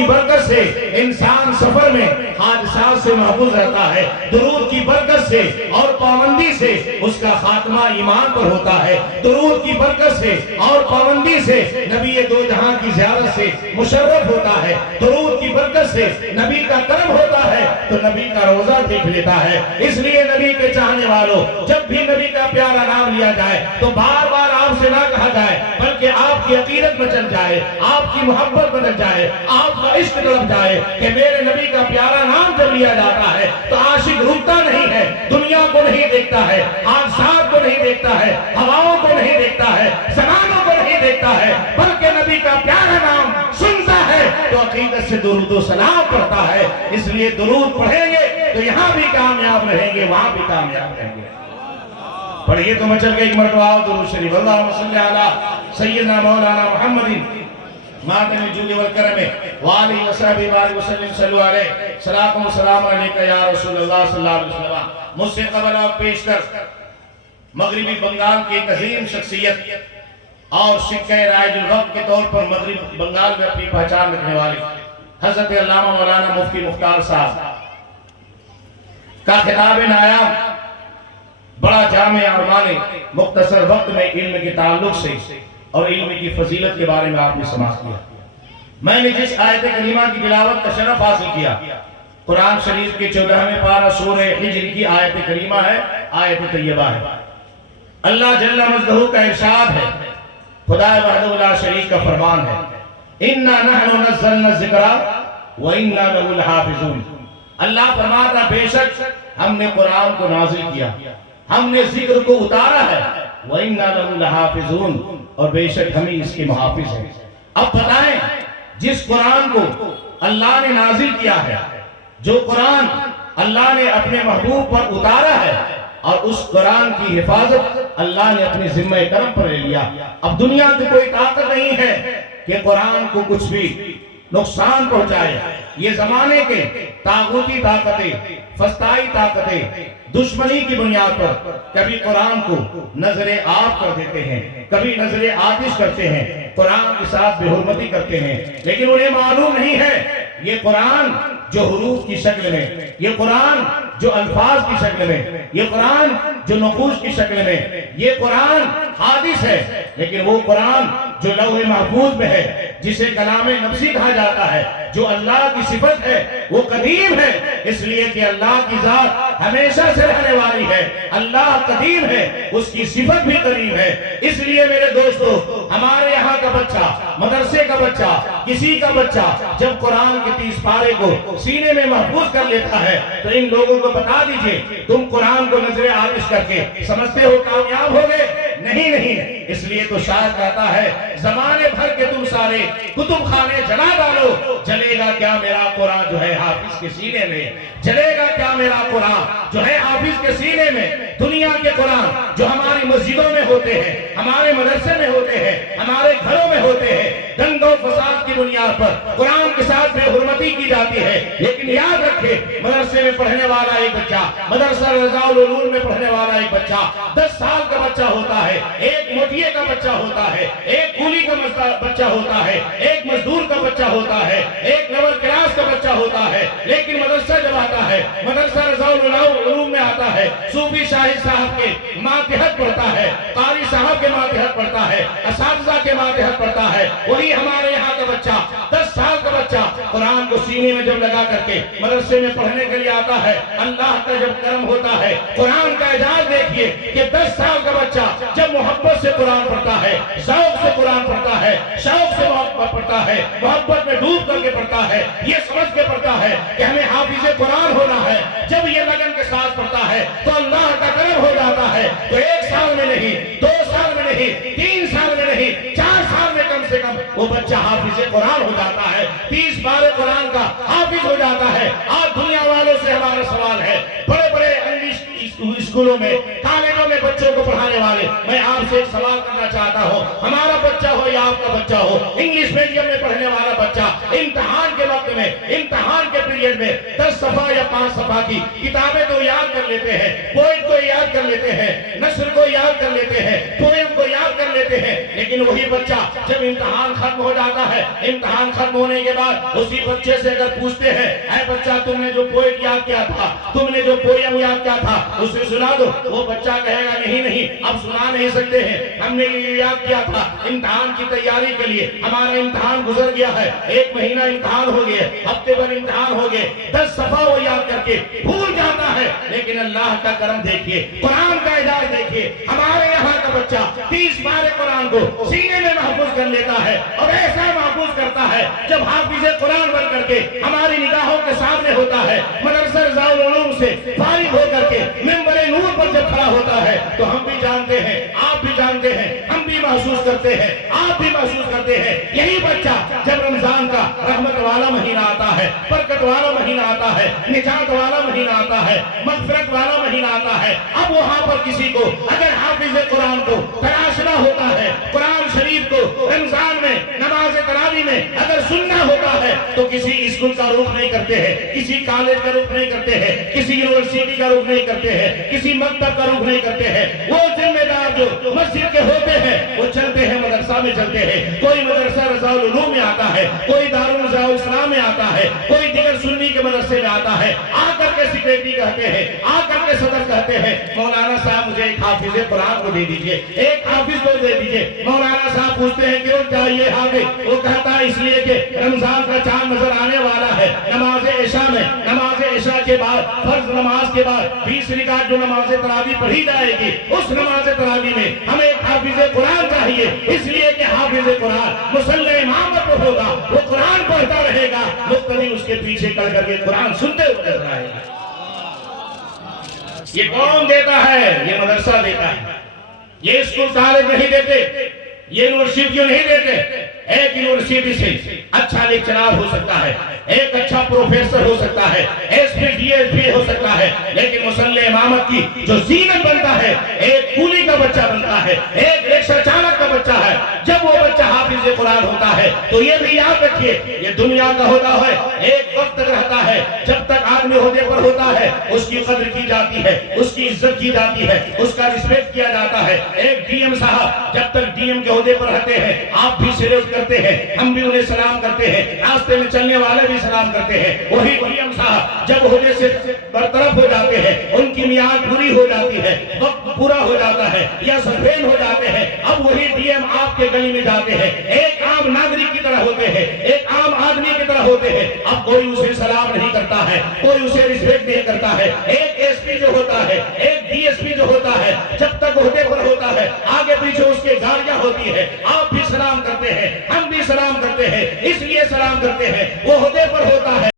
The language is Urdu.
کی برکت سے انسان سفر میں حادثات سے محفوظ رہتا ہے، درود کی برکت سے اور پابندی سے اس کا خاتمہ ایمان پر ہوتا ہے، درود کی برکت سے اور پابندی سے نبی دو جہاں کی زیارت سے مشرف ہوتا ہے، درود کی برکت سے نبی کا کرم ہوتا ہے تو نبی کا روزہ دیکھ لیتا ہے۔ اس لیے نبی کے چاہنے والوں، جب بھی نبی کا پیارا نام لیا جائے تو بار بار آپ سے نہ کہا جائے بلکہ آپ کی عقیدت بدل جائے، آپ کی محبت بدل جائے، آپ کا عشق طرف جائے کہ میرے نبی کا پیارا نام جب لیا جاتا ہے تو عاشق رکتا نہیں ہے، دنیا کو نہیں دیکھتا ہے، حادثات کو نہیں دیکھتا ہے، ہواؤں کو نہیں دیکھتا ہے، زمانوں کو نہیں دیکھتا ہے، بلکہ نبی کا پیارا نام سنتا ہے تو عقیدت سے درود و سلام پڑھتا ہے۔ اس لیے درود پڑھیں گے تو یہاں بھی کامیاب رہیں گے، وہاں بھی کامیاب رہیں گے۔ پڑھئے تو مچل کے ایک مرتبہ درود شریف، اللہم صلی علی سیدنا مولانا محمد مادن الجود والکرم وآلہ وصحبہ وآلہ وسلم صلو علیہ صلاۃ و سلام علیکہ یا رسول اللہ صلی اللہ علیہ وسلم۔ مجھ سے قبل آپ پیش کر مغربی بنگال کی ایک عظیم شخصیت اور سکہ رائج الوقت کے طور پر مغرب بنگال میں اپنی پہچان رکھنے والے حضرت علامہ مولانا مفتی مختار صاحب کا خطاب نایاب بڑا جامع اور مانے مختصر وقت میں علم کے تعلق سے اور علم کی فضیلت کے بارے میں آپ نے سماعت کیا۔ میں نے جس آیت کریمہ کی تلاوت کا شرف حاصل کیا قرآن شریف کے 14ویں پارہ سورہ حجر کی آیت کریمہ ہے، آیت طیبہ ہے۔ اللہ جل مجدہ کا ارشاد ہے، خدا وحدہ لا شریک کا فرمان ہے، اِنَّا نَحْنُ نَزَّلْنَا الذِّکْرَ وَإِنَّا لَهُ لَحَافِظُونَ۔ اللہ فرماتا بے شک ہم نے قرآن کو نازل کیا، ہم نے ذکر کو اتارا ہے، وَإِنَّا لَهُ لَحَافِظُونَ، اور بے شک ہمیں اس کے محافظ ہیں۔ اب بتائیں، جس قرآن کو اللہ نے نازل کیا ہے، جو قرآن اللہ نے اپنے محبوب پر اتارا ہے، اور اس قرآن کی حفاظت اللہ نے اپنے ذمہ کرم پر لے لیا، اب دنیا کی کوئی طاقت نہیں ہے کہ قرآن کو کچھ بھی نقصان پہنچائے۔ یہ زمانے کے طاغوتی طاقتیں، فسطائی طاقتیں دشمنی کی بنیاد پر کبھی قرآن کو نظر آب کر دیتے ہیں، کبھی نظر آتش کرتے ہیں، قرآن کے ساتھ بے حرمتی کرتے ہیں، لیکن انہیں معلوم نہیں ہے یہ قرآن جو حروف کی شکل میں، یہ قرآن جو الفاظ کی شکل میں، یہ قرآن جو نقوش کی شکل میں، یہ قرآن حادث ہے، لیکن وہ قرآن جو لوح محفوظ میں ہے، جسے کلام نفسی کہا جاتا ہے، جو اللہ کی صفت ہے، وہ قدیم ہے، اس لیے کہ اللہ کی ذات ہمیشہ سے رہنے والی ہے، اللہ قدیم ہے، اس کی صفت بھی قدیم ہے۔ اس لیے میرے دوستو، ہمارے یہاں کا بچہ، مدرسے کا بچہ، کسی کا بچہ جب قرآن کے 30 پارے کو سینے میں محفوظ کر لیتا ہے تو ان لوگوں کو بتا دیجئے تم قرآن کو نظر آتش کر کے سمجھتے ہو کامیاب ہو گئے؟ نہیں، اس لیے تو شاعر کہتا ہے زمانے بھر کے تم سارے کتب خانے جلا ڈالو، جلے گا کیا میرا قرآن جو ہے حافظ کے سینے میں، جلے گا کیا میرا قرآن جو ہے حافظ کے سینے میں۔ دنیا کے قرآن جو ہماری مسجدوں میں ہوتے ہیں، ہمارے مدرسے میں ہوتے ہیں، ہمارے گھروں میں ہوتے ہیں، دنگ و فساد کی بنیاد پر قرآن کے ساتھ بے حرمتی کی جاتی ہے، لیکن یاد رکھے مدرسے میں پڑھنے والا ایک بچہ، مدرسہ رضا العلوم میں پڑھنے والا ایک بچہ 10 سال کا بچہ ہوتا ہے، ایک موٹیے کا بچہ ہوتا ہے، ایک کولی کا بچہ ہوتا ہے، ایک مزدور کا بچہ ہوتا ہے، ایک لیول کلاس کا بچہ ہوتا ہے، لیکن مدرسہ جب آتا ہے، مدرسہ رضا العلوم میں آتا ہے، صوفی شاہد صاحب کے ماتحت پڑھتا ہے، قاری صاحب کے ماتحت پڑھتا ہے، اساتذہ کے ماتحت پڑھتا ہے، وہی ہمارے یہاں کا بچہ 10 سال کا بچہ قرآن کو سینے میں جب لگا کر کے مدرسے میں پڑھنے کے لیے آتا ہے، اللہ کا جب کرم ہوتا ہے، قرآن کا اعجاز دیکھیے کہ 10 سال کا بچہ جب محبت سے قرآن پڑھتا ہے، ذوق سے قرآن پڑھتا ہے، شوق سے محبت پڑھتا ہے، محبت میں ڈوب کر کے پڑھتا ہے، یہ سمجھ کے پڑھتا ہے کہ ہمیں حافظ قرآن ہونا ہے، جب یہ لگن کے ساتھ پڑھتا ہے تو اللہ کا کرم ہو جاتا ہے، تو 1 سال میں نہیں، 2 سال میں نہیں، 3 سال میں نہیں، 4 سال میں کم سے کم وہ بچہ حافظ قرآن ہو جاتا ہے، 30 پارے قرآن کا حافظ ہو جاتا ہے۔ آج دنیا والوں سے ہمارا سوال ہے، بڑے بڑے انگلش اسکولوں میں، کالجوں میں بچوں کو پڑھانے والے، میں آپ سے ایک سوال کرنا چاہتا ہوں، ہمارا بچہ ہو یا آپ کا بچہ ہو، انگلش میڈیم میں پڑھنے والا بچہ امتحان کے وقت میں، امتحان کے پیریڈ میں 10 صفحہ یا 5 صفحہ کی کتابیں تو یاد کر لیتے ہیں، پوئٹ کو یاد کر لیتے ہیں، نثر کو یاد کر لیتے ہیں، پوئم کو یاد کر لیتے ہیں, لیکن وہی بچہ جب امتحان ختم ہو جاتا ہے, امتحان ختم ہونے کے بعد اسی بچے سے اگر پوچھتے ہیں اے بچہ تم نے جو پوئٹ یاد کیا تھا, تم نے جو پویم یاد کیا تھا, اسے سنا دو, وہ بچہ کہے گا نہیں اب سنا نہیں سکتے ہیں, ہم نے یہ یاد کیا تھا امتحان کی تیاری کے لیے, ہمارا امتحان گزر گیا ہے, 1 مہینہ امتحان ہو گئے, ہفتے بھر امتحان ہو گئے, 10 صفحہ وہ یاد کر کے بھول جاتا ہے. لیکن اللہ کا کرم دیکھیے, قرآن کا اعجاز دیکھیے, ہمارے یہاں کا بچہ 30 پارے قرآن کو سینے میں محفوظ کر لیتا ہے, اور ایسا محفوظ کرتا ہے جب حافظ قرآن بن کر کے ہماری نگاہوں کے سامنے ہوتا ہے, مدرسہ رضاء العلوم سے فارغ ہو کر کے منبر نور پر جب کھڑا ہوتا ہے, تو ہم بھی جانتے ہیں, آپ بھی جانتے ہیں, ہم بھی محسوس کرتے ہیں, آپ بھی محسوس کرتے ہیں, یہی بچہ جب رمضان کا رحمت والا مہینہ آتا ہے, برکت والا مہینہ آتا ہے, نجات والا مہینہ آتا ہے, مغفرت والا مہینہ آتا ہے, اب وہاں پر کسی کو اگر حافظ قرآن کو تراشنا ہوتا ہے, قرآن شریف کو رمضان میں نماز تراویح میں اگر سننا ہوتا ہے, تو کسی اسکول کا رخ نہیں کرتے ہیں, کسی کالج کا رخ نہیں کرتے ہیں, کسی یونیورسٹی کا رخ نہیں کرتے ہیں, کسی مکتب کا رخ نہیں کرتے ہیں. وہ ذمہ دار جو مسجد کے ہوتے ہیں وہ چلتے ہیں, مدرسہ میں چلتے ہیں, کوئی مدرسہ رضاء العلوم میں آتا ہے, کوئی دارالرضاء الاسلام میں آتا ہے, کوئی دیگر سنی کے مدرسے میں آتا ہے, آ کر کے سیکریٹری کہتے ہیں, آ کر کے صدر کہتے ہیں مولانا صاحب مجھے ایک حافظ قرآن کو دے دیجئے, ایک حافظ کو دے دیجئے. مولانا صاحب پوچھتے ہیں کیوں چاہیے حافظ, وہ کہتا ہے اس لیے کہ رمضان کا چاند نظر آنے والا ہے, نماز عشاء میں, نماز عشاء کے بعد, فرض نماز کے بعد 20 رکعت جو نماز تراویح پڑھی جائے گی, اس نماز تراویح میں ہمیں ایک حافظ قرآن چاہیے, اس لیے کہ حافظ قرآن مصلی امامت پر ہوگا, وہ قرآن پڑھتا رہے گا, مقتدی اس کے پیچھے کر کے قرآن سنتے ہوئے نظر آئے گا. یہ کون دیتا ہے؟ یہ مدرسہ دیتا ہے, یہ اسکول کالج نہیں دیتے, یہ یونیورسٹیوں نہیں دیتے. ایک یونیورسٹی سے اچھا لیکچرار ہو سکتا ہے, ایک اچھا پروفیسر ہو سکتا ہے, S P D S P ہو سکتا ہے, لیکن مصلی امامت کی جو زینت بنتا ہے, ایک کولی کا بچہ بنتا ہے, ایک رکشہ چالک کا بچہ ہے, جب وہ بچہ حافظ قرآن ہوتا ہے تو یہ بھی یاد رکھیے یہ دنیا کا ہوتا ہے, ایک وقت تک رہتا ہے, جب تک آدمی عہدے پر ہوتا ہے اس کی قدر کی جاتی ہے, اس کی عزت کی جاتی ہے, اس کا رسپیکٹ کیا جاتا ہے. ایک ڈی ایم صاحب جب تک ڈی ایم کے عہدے پر رہتے ہیں آپ بھی سلیوٹ کرتے ہیں, ہم بھی انہیں سلام کرتے ہیں, راستے میں چلنے والے بھی سلام کرتے ہیں. وہی ڈی ایم صاحب جب عہدے سے برطرف ہو جاتے ہیں, ان کی میعاد پوری ہو جاتی ہے, وقت پورا ہو جاتا ہے یا سسپینڈ ہو جاتے ہیں, اب وہی ڈی ایم آپ کے گلی میں جاتے ہیں, ایک عام ناگرک کی طرح ہوتے ہیں, ایک عام آدمی کی طرح ہوتے ہیں. اب کوئی اسے سلام نہیں کرتا ہے, کوئی اسے رسپیکٹ نہیں کرتا ہے. ایک ایس پی جو ہوتا ہے, ایک ڈی ایس پی جو ہوتا ہے, جب تک عہدے پر ہوتا ہے آگے پیچھے اس کے گاڑیاں ہوتی ہے, آپ بھی سلام کرتے ہیں, ہم بھی سلام کرتے ہیں, اس لیے سلام کرتے ہیں وہ عہدے پر